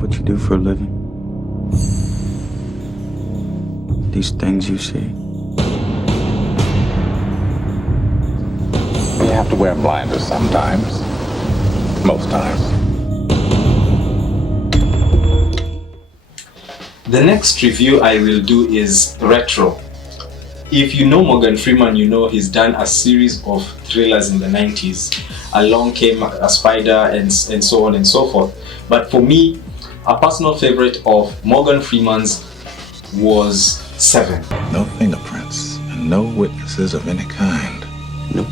what you do for a living? These things you see? You have to wear blinders sometimes. Most times. The next review I will do is retro. If you know Morgan Freeman, you know he's done a series of thrillers in the 90s. Along Came a Spider and so on and so forth. But for me, a personal favorite of Morgan Freeman's was Se7en. No fingerprints and no witnesses of any kind. Nope.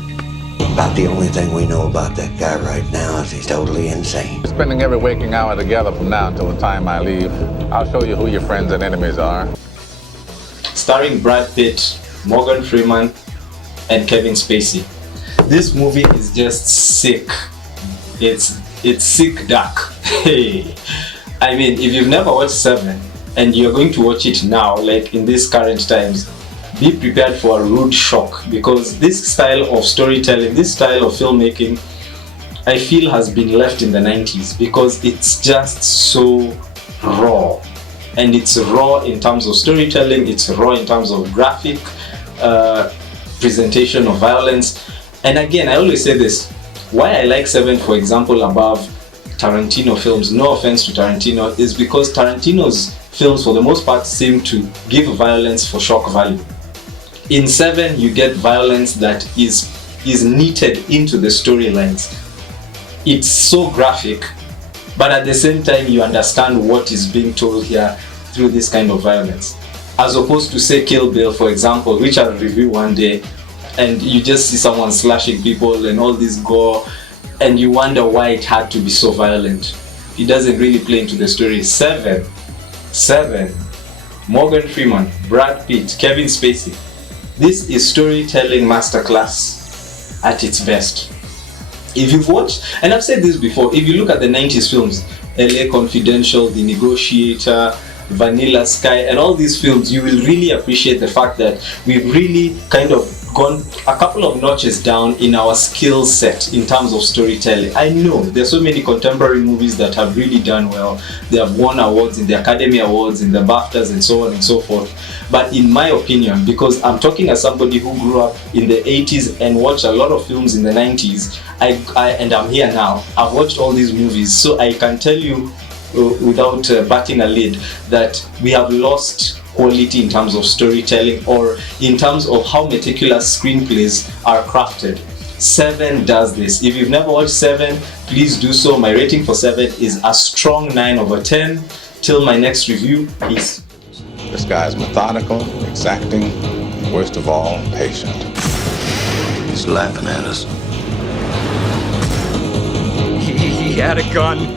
About the only thing we know about that guy right now is he's totally insane. Spending every waking hour together from now until the time I leave, I'll show you who your friends and enemies are. Starring Brad Pitt, Morgan Freeman, and Kevin Spacey. This movie is just sick. It's sick dark. Hey, I mean, if you've never watched Se7en and you're going to watch it now, like in these current times, be prepared for a rude shock, because this style of storytelling, this style of filmmaking, I feel has been left in the 90s because it's just so raw. And it's raw in terms of storytelling, it's raw in terms of graphic presentation of violence. And again, I always say this, why I like Se7en, for example, above Tarantino films, no offense to Tarantino, is because Tarantino's films for the most part seem to give violence for shock value. In Se7en, you get violence that is knitted into the storylines. It's so graphic, but at the same time you understand what is being told here through this kind of violence. As opposed to, say, Kill Bill, for example, which I'll review one day, and you just see someone slashing people and all this gore, and you wonder why it had to be so violent. It doesn't really play into the story. Se7en, Morgan Freeman, Brad Pitt, Kevin Spacey. This is storytelling masterclass at its best. If you've watched, and I've said this before, if you look at the 90s films, LA Confidential, The Negotiator, Vanilla Sky, and all these films, you will really appreciate the fact that we've really kind of gone a couple of notches down in our skill set in terms of storytelling. I know there's so many contemporary movies that have really done well. They have won awards in the Academy Awards, in the BAFTAs, and so on and so forth. But in my opinion, because I'm talking as somebody who grew up in the 80s and watched a lot of films in the 90s, and I'm here now, I've watched all these movies, so I can tell you without batting a lid that we have lost quality in terms of storytelling, or in terms of how meticulous screenplays are crafted. Se7en does this. If you've never watched Se7en, please do so. My rating for Se7en is a strong 9/10. Till my next review, peace. This guy's methodical, exacting, worst of all, patient. He's laughing at us. He had a gun.